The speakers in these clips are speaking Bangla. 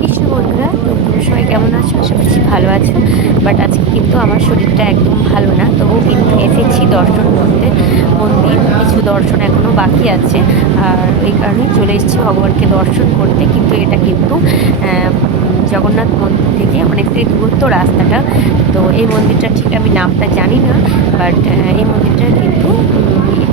কৃষ্ণ বন্ধুরা তো তোমরা সবাই কেমন আছো? আশা করছি ভালো আছো। বাট আজকে কিন্তু আমার শরীরটা একদম ভালো না তবুও কিন্তু এসেছি দর্শন করতে। মন্দির, কিছু দর্শন এখনও বাকি আছে। আর এই কারণেই চলে এসেছি ভগবানকে দর্শন করতে। কিন্তু এটা কিন্তু জগন্নাথ মন্দির থেকে অনেকটাই দূরত্ব রাস্তাটা। তো এই মন্দিরটা ঠিক আমি নামটা জানি না বাট এই মন্দিরটা কিন্তু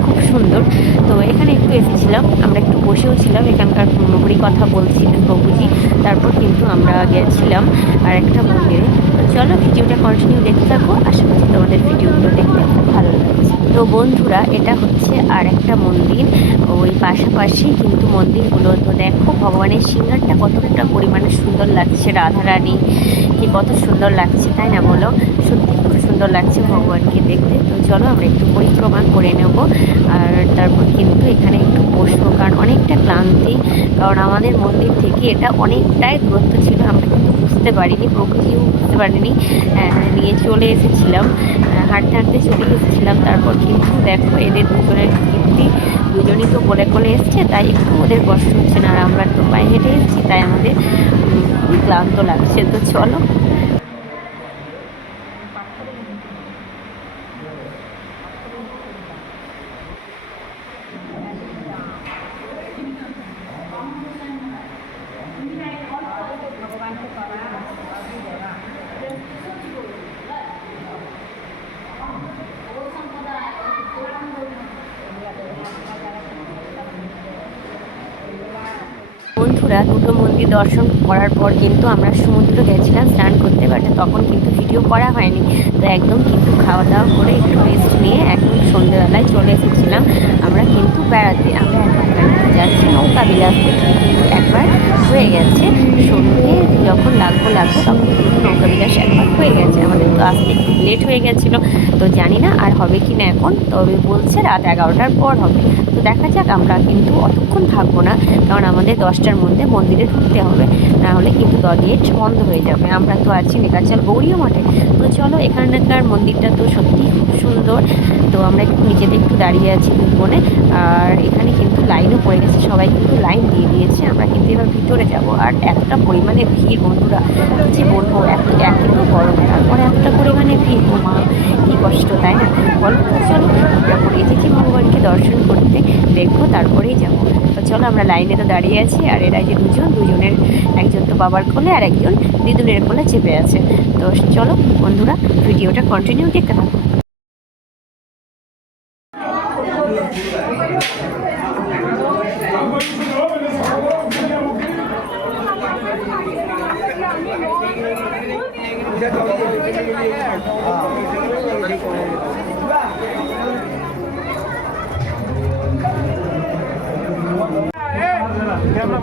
খুব সুন্দর। তো এখানে একটু এসেছিলাম। আমরা বসেও ছিলাম, এখানকার হরি কথা বলছিলেন প্রভুজি তারপর কিন্তু আমরা গেছিলাম আর একটা মন্দিরে। চলো ভিডিওটা কন্টিনিউ দেখতে থাকো, আশা করছি তোমাদের ভিডিওগুলো দেখতে ভালো লাগছে। তো বন্ধুরা, এটা হচ্ছে আর একটা মন্দির। ওই পাশাপাশি কিন্তু মন্দিরগুলো তো দেখো, ভগবানের সিঙ্গারটা কতটা পরিমাণে সুন্দর লাগছে, রাধারানী, কি কত সুন্দর লাগছে, তাই না বলো? সত্যি খুব সুন্দর লাগছে ভগবানকে দেখতে। তো চলো আমরা একটু পরিক্রমা করে নেব। আর তারপর কিন্তু এখানে একটু বসবো কারণ অনেকটা ক্লান্তি। কারণ আমাদের মন্দির থেকে এটা অনেকটাই দূরত্ব ছিল আমরা কিন্তু বুঝতে পারিনি প্রকৃতিও বুঝতে পারিনি। আহ, নিয়ে চলে এসেছিলাম হাঁটতে হাঁটতে চলে এসেছিলাম। তারপর কিন্তু দেখো এদের দুজনের কীর্তি দুজনই তো কোলে কোলে এসছে তাই একটু ওদের কষ্ট হচ্ছে না। আর আমরা তো পায়ে হেঁটে এসেছি তাই আমাদের খুবই ক্লান্ত লাগছে। তো চলো বন্ধুরা দুটো মন্দির দর্শন করার পর কিন্তু আমরা সমুদ্র গেছিলাম, স্নান করতে বাট তখন কিন্তু ভিডিও করা হয়নি। তো একদম কিন্তু খাওয়া দাওয়া করে একটু রেস্ট নিয়ে এখন সন্ধ্যেবেলায় চলে এসেছিলাম। আমরা কিন্তু বেড়াতে, আমরা একবার বেড়াতে যাচ্ছি নৌকা বিলাসে কিন্তু একবার হয়ে গেছে। সন্ধ্যে যখন লাগবো তখন নৌকা একবার হয়ে গেছে। আমাদের তো আসতে একটু লেট হয়ে গেছিল, তো জানি না আর হবে কি না এখন, তবে বলছে রাত এগারোটার পর হবে। তো দেখা যাক, আমরা কিন্তু অতক্ষণ থাকব না, কারণ আমাদের দশটার মধ্যে মন্দিরে ঢুকতে হবে। না হলে কিন্তু গেট বন্ধ হয়ে যাবে। আমরা তো আছি নেকাচাল গৌরীয় মঠে। তো চলো, এখানকার মন্দিরটা তো সত্যি খুব সুন্দর। তো আমরা একটু নিচেতে একটু দাঁড়িয়ে আছি দুপুরে আর এখানে কিন্তু লাইনও পড়ে গেছে। সবাই কিন্তু লাইন দিয়ে দিয়েছে। আমরা কিন্তু এবার ভিতরে যাব। আর এতটা পরিমাণে ভিড়, বন্ধুরা। যে বলব, এত একে তো গরম তারপরে এতটা পরিমাণে ভিড়, ও মা, কী কষ্ট, তাই না? বলো তো, চলো পড়ে এসেছি ভগবানকে দর্শন করতে দেখব, তারপরেই যাব। তো চলো, আমরা লাইনে তো দাঁড়িয়ে আছি, আর এরা যে দুজন, দুজনের, একজন তো বাবার কোলে আর একজন দিদুনের কোলে চেপে আছে। তো চলো, বন্ধুরা, ভিডিওটা কন্টিনিউ দেখতে থাকো।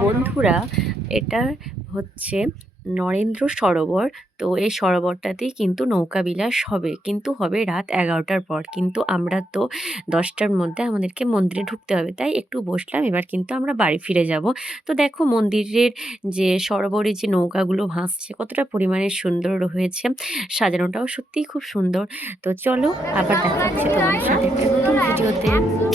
বন্ধুরা এটা হচ্ছে নরেন্দ্র সরোবর। তো এই সরোবরটাতেই কিন্তু নৌকা বিলাস হবে। কিন্তু হবে রাত এগারোটার পর। কিন্তু আমরা তো দশটার মধ্যে আমাদেরকে মন্দিরে ঢুকতে হবে। তাই একটু বসলাম। এবার কিন্তু আমরা বাড়ি ফিরে যাব। তো দেখো মন্দিরের যে সরোবরে যে নৌকাগুলো ভাসছে, কতটা পরিমাণে সুন্দর হয়েছে। সাজানোটাও সত্যিই খুব সুন্দর। তো চলো আবার দেখা হচ্ছে তোমাদের সাথে ভিডিওতে।